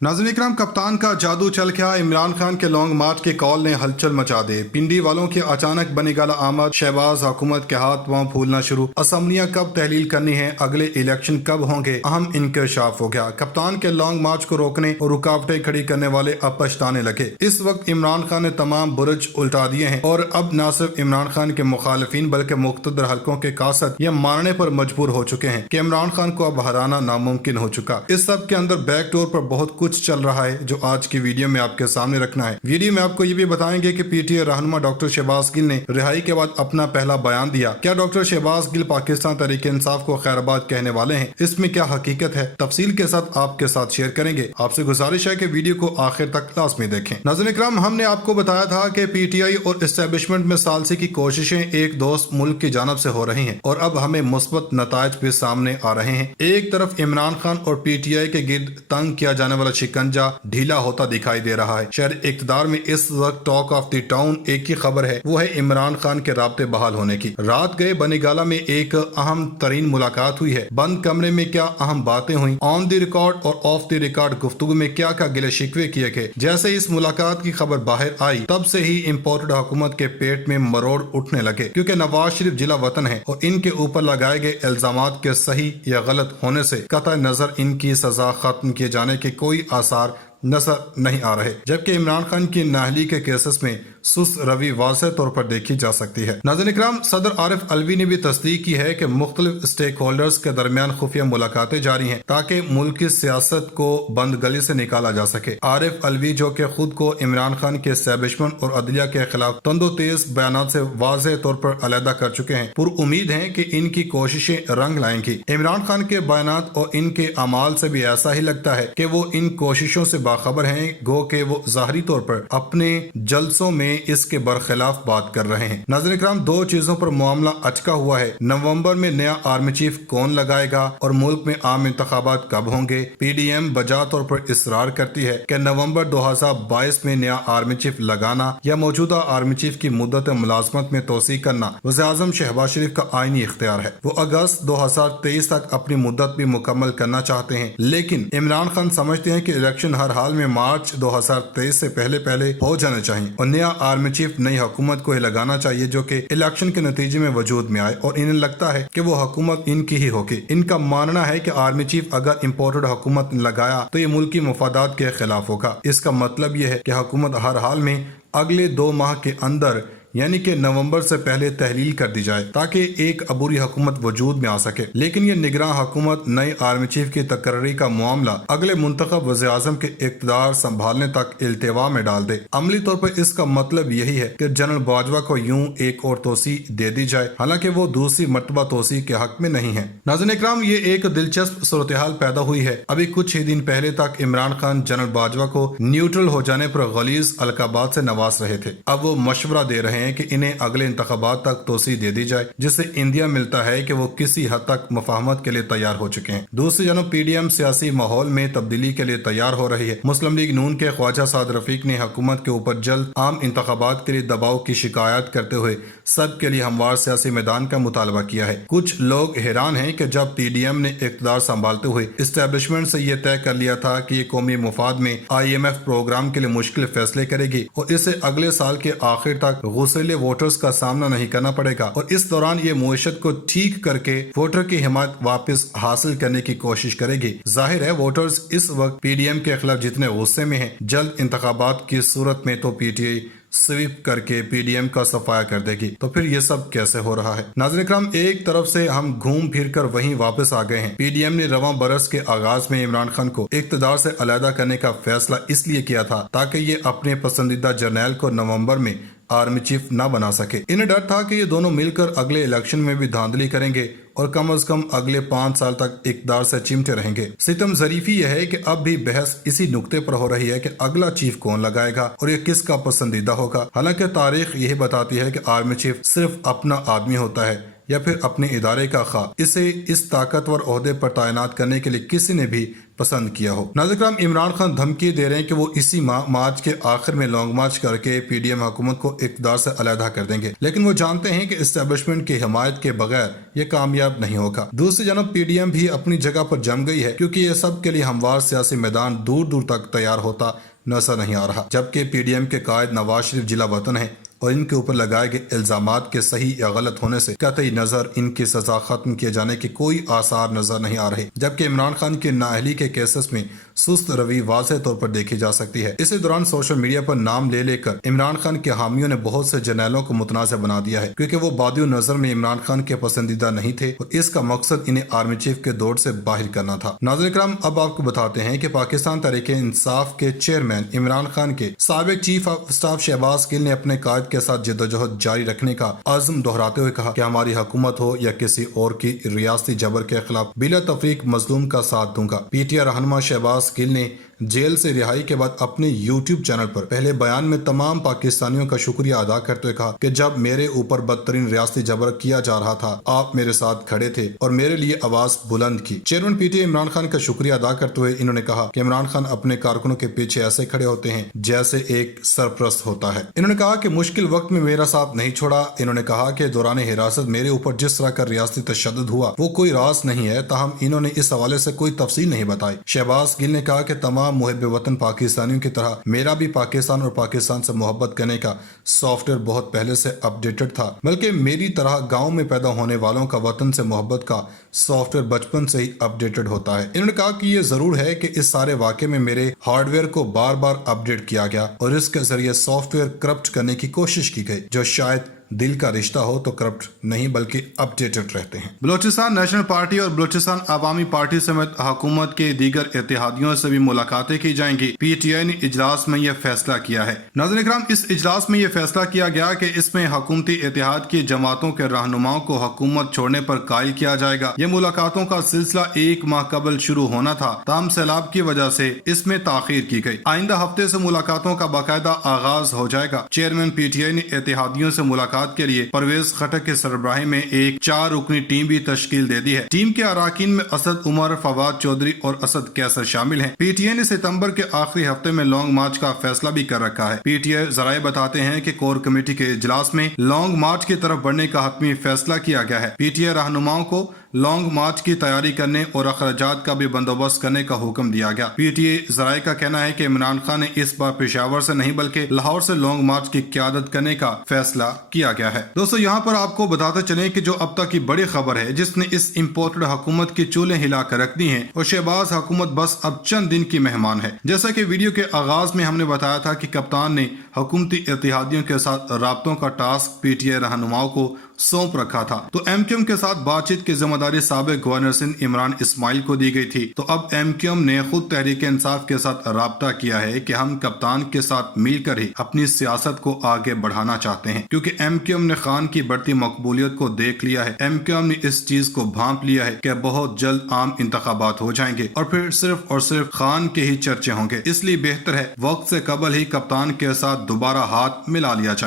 नाज़रीन इकराम, कप्तान का जादू चल गया। इमरान खान के लॉन्ग मार्च के कॉल ने हलचल मचा दे। पिंडी वालों के अचानक बनी गाला आमद, शहबाज हुकूमत के हाथ पांव फूलना शुरू। असम्बलियां कब तहलील करनी है, अगले इलेक्शन कब होंगे, अहम इंकशाफ हो गया। कप्तान के लॉन्ग मार्च को रोकने और रुकावटें खड़ी करने वाले अब पछताने लगे। इस वक्त इमरान खान ने तमाम बुर्ज उल्टा दिए हैं और अब न सिर्फ इमरान खान के मुखालिफिन बल्कि मुख्तदर हलकों के कासद यह मानने पर मजबूर हो चुके हैं कि इमरान खान को अब हराना नामुमकिन हो चुका। इस सब के अंदर बैक डोर पर बहुत कुछ चल रहा है जो आज की वीडियो में आपके सामने रखना है। वीडियो में आपको ये भी बताएंगे कि पीटीआई रहनुमा डॉक्टर शहबाज गिल ने रिहाई के बाद अपना पहला बयान दिया। क्या डॉक्टर शहबाज गिल पाकिस्तान तहरीक इंसाफ को खैराबाद कहने वाले हैं? इसमें क्या हकीकत है, तफसील के साथ आपके साथ शेयर करेंगे। आपसे गुजारिश है कि वीडियो को आखिर तक लाज़मी देखें। नाज़रीन इकराम, हमने आपको बताया था कि पीटीआई और एस्टेब्लिशमेंट में सालसी की कोशिशें एक दोस्त मुल्क की जानब से हो रही हैं और अब हमें मुस्बत नताइज भी सामने आ रहे हैं। एक तरफ इमरान खान और पीटीआई के गिर्द तंग किया जाने वाला शिकंजा ढीला होता दिखाई दे रहा है। शहर इक़्तिदार में इस वक्त टॉक ऑफ द टाउन एक ही खबर है, वो है इमरान खान के राब्ते बहाल होने की। रात गए बनीगाला में एक अहम तरीन मुलाकात हुई है। बंद कमरे में क्या अहम बातें हुई, ऑन द रिकॉर्ड और ऑफ द रिकॉर्ड गुफ्तगू में क्या क्या गिले शिकवे किए गए। जैसे इस मुलाकात की खबर बाहर आई तब से ही इम्पोर्टेड हुकूमत के पेट में मरोड़ उठने लगे, क्योंकि नवाज शरीफ जिला वतन है और इनके ऊपर लगाए गए इल्जामात के सही या गलत होने से कतई नजर इनकी सजा खत्म किए जाने के कोई आसार नजर नहीं आ रहे, जबकि इमरान खान की नाहली के केसेस में सुस्त रवि वाज़ेह तौर पर देखी जा सकती है। नाज़रीन इकराम, सदर आरिफ अलवी ने भी तस्दीक की है कि मुख्तलिफ स्टेक होल्डर्स के दरमियान खुफिया मुलाकातें जारी हैं ताकि मुल्क की सियासत को बंद गली से निकाला जा सके। आरिफ अलवी, जो कि खुद को इमरान खान के एस्टेब्लिशमेंट और अदलिया के खिलाफ तंदो तेज बयान से वाज़ेह तौर पर अलहदा कर चुके हैं, पुर उम्मीद है कि इनकी कोशिशें रंग लाएंगी। इमरान खान के बयान और इनके अमाल से भी ऐसा ही लगता है कि वो इन कोशिशों से बाखबर हैं, गो के वो ज़ाहरी तौर पर अपने जलसों में इसके बरखिलाफ बात कर रहे हैं। नाज़रीन इकराम, दो चीजों पर मामला अटका हुआ है। नवंबर में नया आर्मी चीफ कौन लगाएगा और मुल्क में आम इंतखाबात कब होंगे। पीडीएम बजा तौर पर इसरार करती है कि नवंबर 2022 में नया आर्मी चीफ लगाना या मौजूदा आर्मी चीफ की मुद्दत मुलाजमत में तोसी करना वज़ीर-ए-आज़म शहबाज शरीफ का आईनी इख्तियार है। वो अगस्त 2023 तक अपनी मुद्दत भी मुकम्मल करना चाहते हैं, लेकिन इमरान खान समझते हैं कि इलेक्शन हर हाल में मार्च 2023 से पहले हो जाने चाहिए और नया आर्मी चीफ नई हुकूमत को ही लगाना चाहिए जो कि इलेक्शन के नतीजे में वजूद में आए और इन्हें लगता है कि वो हुकूमत इनकी ही होगी। इनका मानना है कि आर्मी चीफ अगर इम्पोर्टेड हुकूमत लगाया तो ये मुल्की मफादात के खिलाफ होगा। इसका मतलब यह है कि हुकूमत हर हाल में अगले 2 माह के अंदर यानी कि नवंबर से पहले तहलील कर दी जाए ताकि एक अबूरी हुकूमत वजूद में आ सके। लेकिन ये निगरान हुकूमत नई आर्मी चीफ की तकर्री का मामला अगले मुंतखब वज़ीर-ए-आज़म के इक़्तिदार संभालने तक इल्तिवा में डाल दे। अमली तौर पर इसका मतलब यही है कि जनरल बाजवा को यूं एक और तोसी दे दी जाए, हालांकि वो दूसरी मरतबा तोसी के हक में नहीं है। नाज़रीन इकराम, ये एक दिलचस्प सूरत हाल पैदा हुई है। अभी कुछ ही दिन पहले तक इमरान खान जनरल बाजवा को न्यूट्रल हो जाने पर गलीज अलकाबात से नवाज रहे थे। अब वो मशवरा दे रहे हैं कि इन्हें अगले इंतखाबात तक तोसी दे दी जाए, जिससे इंडिया मिलता है कि वो किसी हद तक मुफाहमत के लिए तैयार हो चुके हैं। दूसरी जानब पीडीएम सियासी माहौल में तब्दीली के लिए तैयार हो रही है। मुस्लिम लीग नून के ख्वाजा साद रफीक ने हुकूमत के ऊपर जल्द आम इंतखाबात के लिए दबाव की शिकायत करते हुए सब के लिए हमवार सियासी मैदान का मुतालबा किया है। कुछ लोग हैरान हैं कि जब पीडीएम ने इक़्तिदार संभालते हुए एस्टेब्लिशमेंट से यह तय कर लिया था कि ये कौमी मुफाद में IMF प्रोग्राम के लिए मुश्किल फैसले करेगी और इसे अगले साल के आखिर तक गुस्सेले वोटर्स का सामना नहीं करना पड़ेगा और इस दौरान ये मुआशरत को ठीक करके वोटर की हिमायत वापस हासिल करने की कोशिश करेगी। जाहिर है वोटर्स इस वक्त पीडीएम के खिलाफ जितने गुस्से में हैं, जल्द इंतखाबात की सूरत में तो पीटीआई स्वीप करके पीडीएम का सफाया कर देगी। तो फिर ये सब कैसे हो रहा है? नाज़रीन इकराम, एक तरफ से हम घूम फिर कर वहीं वापस आ गए हैं। पीडीएम ने रवां बरस के आगाज में इमरान खान को इक़्तिदार से अलहदा करने का फैसला इसलिए किया था ताकि ये अपने पसंदीदा जर्नैल को नवंबर में आर्मी चीफ न बना सके। इन्हें डर था कि ये दोनों मिलकर अगले इलेक्शन में भी धांधली करेंगे और कम से कम अगले 5 साल तक इक़्तिदार से चिमटे रहेंगे। सितम ज़रीफी यह है कि अब भी बहस इसी नुक्ते पर हो रही है कि अगला चीफ कौन लगाएगा और ये किसका पसंदीदा होगा। हालांकि तारीख यही बताती है कि आर्मी चीफ सिर्फ अपना आदमी होता है, یا پھر اپنے ادارے کا خواہ اسے اس طاقتور عہدے پر تعینات کرنے کے لیے کسی نے بھی پسند کیا ہو۔ ناظرین کرام، عمران خان دھمکی دے رہے ہیں کہ وہ اسی ماہ مارچ کے آخر میں لانگ مارچ کر کے پی ڈی ایم حکومت کو اقتدار سے علیحدہ کر دیں گے، لیکن وہ جانتے ہیں کہ اسٹیبلشمنٹ کی حمایت کے بغیر یہ کامیاب نہیں ہوگا۔ دوسری جانب پی ڈی ایم بھی اپنی جگہ پر جم گئی ہے، کیونکہ یہ سب کے لیے ہموار سیاسی میدان دور دور تک تیار ہوتا نظر نہیں آ رہا، جبکہ پی ڈی ایم کے قائد نواز شریف جلا وطن ہیں اور ان کے اوپر لگائے گئے الزامات کے صحیح یا غلط ہونے سے قطعی نظر ان کی سزا ختم کیے جانے کے کوئی آثار نظر نہیں آ رہے، جبکہ عمران خان کی نااہلی کے کیسز میں سست روی واضح طور پر دیکھی جا سکتی ہے۔ اسی دوران سوشل میڈیا پر نام لے لے کر عمران خان کے حامیوں نے بہت سے جرنیلوں کو متنازع بنا دیا ہے، کیونکہ وہ بادی نظر میں عمران خان کے پسندیدہ نہیں تھے اور اس کا مقصد انہیں آرمی چیف کے دور سے باہر کرنا تھا۔ ناظرین کرام، اب آپ کو بتاتے ہیں کہ پاکستان تحریک انصاف کے چیئرمین عمران خان کے سابق چیف آف اسٹاف شہباز گل نے اپنے قائد کے ساتھ جدوجہد جاری رکھنے کا عزم دہراتے ہوئے کہا کہ ہماری حکومت ہو یا کسی اور کی ریاستی جبر کے خلاف بلا تفریق مظلوم کا ساتھ دوں گا۔ پی ٹی آئی رہنما شہباز گل نے جیل سے رہائی کے بعد اپنے یوٹیوب چینل پر پہلے بیان میں تمام پاکستانیوں کا شکریہ ادا کرتے ہوئے کہا کہ جب میرے اوپر بدترین ریاستی جبر کیا جا رہا تھا، آپ میرے ساتھ کھڑے تھے اور میرے لیے آواز بلند کی۔ Chairman P T I Imran Khan کا شکریہ ادا کرتے ہوئے انہوں نے کہا کہ عمران خان اپنے کارکنوں کے پیچھے ایسے کھڑے ہوتے ہیں جیسے ایک سرپرست ہوتا ہے۔ انہوں نے کہا کہ مشکل وقت میں میرا ساتھ نہیں چھوڑا۔ انہوں نے کہا کہ دوران حراست میرے اوپر جس طرح کا ریاستی تشدد ہوا وہ کوئی راز نہیں ہے، تاہم انہوں نے اس حوالے سے کوئی تفصیل نہیں بتائی۔ شہباز گل نے کہا کہ تمام محب وطن پاکستانیوں کی طرح میرا بھی پاکستان اور پاکستان سے محبت کرنے کا سافٹ ویئر بہت پہلے سے اپ ڈیٹڈ تھا، بلکہ میری طرح گاؤں میں پیدا ہونے والوں کا وطن سے محبت کا سافٹ ویئر بچپن سے ہی اپ ڈیٹڈ ہوتا ہے۔ انہوں نے کہا کہ یہ ضرور ہے کہ اس سارے واقعے میں میرے ہارڈ ویئر کو بار بار اپ ڈیٹ کیا گیا اور اس کے ذریعے سافٹ ویئر کرپٹ کرنے کی کوشش کی گئی، جو شاید دل کا رشتہ ہو تو کرپٹ نہیں بلکہ اپ ڈیٹڈ رہتے ہیں۔ بلوچستان نیشنل پارٹی اور بلوچستان عوامی پارٹی سمیت حکومت کے دیگر اتحادیوں سے بھی ملاقاتیں کی جائیں گی۔ پی ٹی آئی نے اجلاس میں یہ فیصلہ کیا ہے۔ ناظرین کرام، اس اجلاس میں یہ فیصلہ کیا گیا کہ اس میں حکومتی اتحاد کی جماعتوں کے رہنماؤں کو حکومت چھوڑنے پر قائل کیا جائے گا۔ یہ ملاقاتوں کا سلسلہ ایک ماہ قبل شروع ہونا تھا، تاہم سیلاب کی وجہ سے اس میں تاخیر کی گئی۔ آئندہ ہفتے سے ملاقاتوں کا باقاعدہ آغاز ہو جائے گا۔ چیئرمین پی ٹی آئی نے اتحادیوں سے ملاقات کے لیے پرویز خٹک کے سربراہی میں ایک 4 رکنی ٹیم بھی تشکیل دے دی ہے۔ ٹیم کے اراکین میں اسد عمر، فواد چودھری اور اسد کیسر شامل ہیں۔ پی ٹی آئی نے ستمبر کے آخری ہفتے میں لانگ مارچ کا فیصلہ بھی کر رکھا ہے۔ پی ٹی آئی ذرائع بتاتے ہیں کہ کور کمیٹی کے اجلاس میں لانگ مارچ کی طرف بڑھنے کا حتمی فیصلہ کیا گیا ہے۔ پی ٹی آئی رہنماؤں کو لانگ مارچ کی تیاری کرنے اور اخراجات کا بھی بندوبست کرنے کا حکم دیا گیا۔ پی ٹی آئی ذرائع کا کہنا ہے کہ عمران خان نے اس بار پشاور سے نہیں بلکہ لاہور سے لانگ مارچ کی قیادت کرنے کا فیصلہ کیا گیا ہے۔ دوستو، یہاں پر آپ کو بتاتے چلیں کہ جو اب تک کی بڑی خبر ہے جس نے اس امپورٹڈ حکومت کی چولیں ہلا کر رکھ دی ہیں، اور شہباز حکومت بس اب چند دن کی مہمان ہے۔ جیسا کہ ویڈیو کے آغاز میں ہم نے بتایا تھا کہ کپتان نے حکومتی اتحادیوں کے ساتھ رابطوں کا ٹاسک پی ٹی آئی رہنماؤں کو سونپ رکھا تھا، تو ایم کیو ایم کے ساتھ بات چیت کی ذمہ داری سابق گورنر سندھ عمران اسماعیل کو دی گئی تھی۔ تو اب ایم کیو ایم نے خود تحریک انصاف کے ساتھ رابطہ کیا ہے کہ ہم کپتان کے ساتھ مل کر ہی اپنی سیاست کو آگے بڑھانا چاہتے ہیں، کیونکہ ایم کیو ایم نے خان کی بڑھتی مقبولیت کو دیکھ لیا ہے۔ ایم کیو ایم نے اس چیز کو بھانپ لیا ہے کہ بہت جلد عام انتخابات ہو جائیں گے اور پھر صرف اور صرف خان کے ہی چرچے ہوں گے، اس لیے بہتر ہے وقت سے قبل ہی کپتان کے ساتھ دوبارہ ہاتھ ملا لیا جائے۔